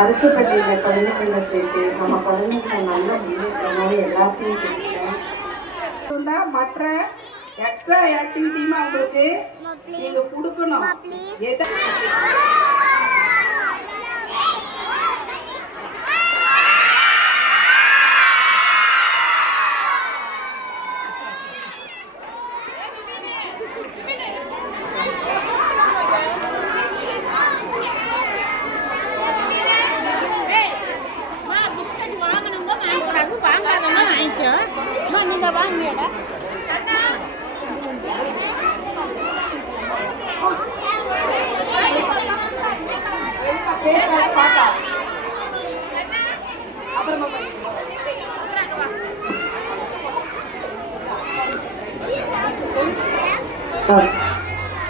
அரசு பள்ளியில குழந்தைகளை சேர்த்து நம்ம குழந்தைங்களை நல்ல முன்னேற்றமாக எல்லாத்தையும் கொடுத்தேன். மற்ற எக்ஸ்ட்ரா ஆக்டிவிட்டியும் அவங்களுக்கு நீங்க கொடுக்கணும்.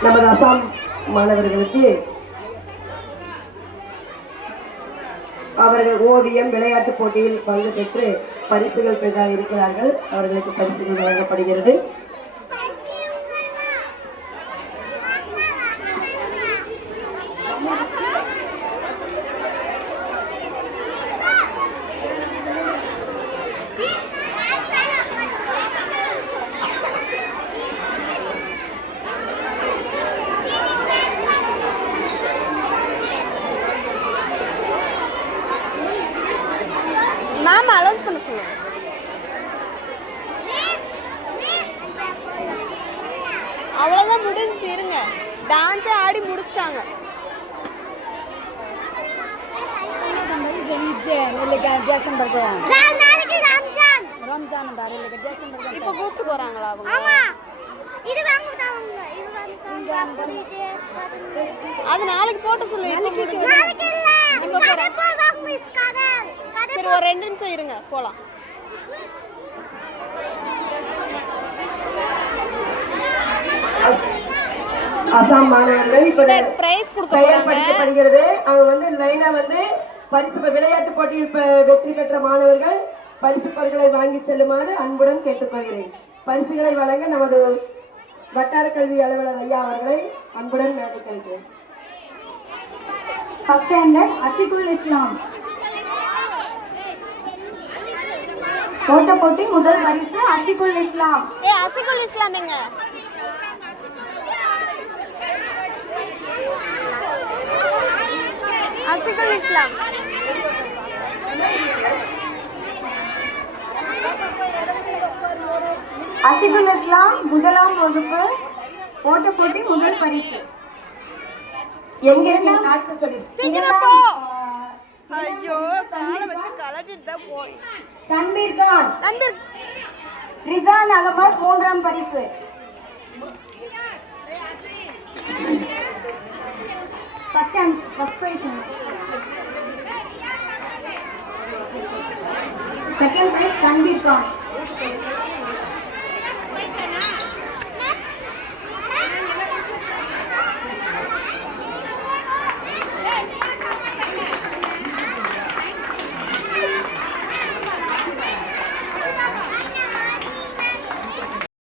நமது அசாம் மாணவர்களுக்கு அவர்கள் ஓவியம் விளையாட்டு போட்டியில் பங்கு பெற்று பரிசுகள் பெற இருக்கிறார்கள். அவர்களுக்கு பரிசுகள் வழங்கப்படுகிறது. மேம் அலௌன்ஸ் பண்ண சொல்லுங்க. அவ்வளோதான் முடிஞ்சு. இருங்க, டான்ஸே ஆடி முடிச்சிட்டாங்க. இப்போ கூப்பிட்டு போறாங்களா அவங்க? அது நாளைக்கு போட்டு சொல்லு. சரி, ஒரு 2 நிமிஷம் இருங்க, போலாம். அசாம் மாணவர்கள் பிரைஸ் கொடுக்கப்படுகிறது. அவங்க வந்து லைனா வந்து பரிசு விளையாட்டு போட்டியில் வெற்றி பெற்ற மாணவர்கள் பரிசு பொருட்களை வாங்கி செல்லுமாறு அன்புடன் கேட்டுக்கொள்கிறேன். பரிசுகளை வழங்க நமது வட்டார கல்வி அலுவலர் ஐயா அவர்களை அன்புடன் கேட்டுக்கொள்கிறேன். ஃபர்ஸ்ட் ஸ்டாண்டர்ட் அசிகுல் இஸ்லாம் ஓட்ட போட்டி முதல் பரிசு அசிகுல் இஸ்லாம். அசிகுல் இஸ்லாம் எங்க? அசிகுல் இஸ்லாம் அசிகுல் இஸ்லாம் முதலாம் வகுப்பு ஓட்ட போட்டி முதல் பரிசு. எங்க சீக்கிரம் போ. ஐயோ, காலை வச்சு கலட்டிட்டு தான் போய். தன்வீர் கான், ரிசான் அகமது மூன்றாம் பரிசு. First prize. Second prize Tanveer Khan.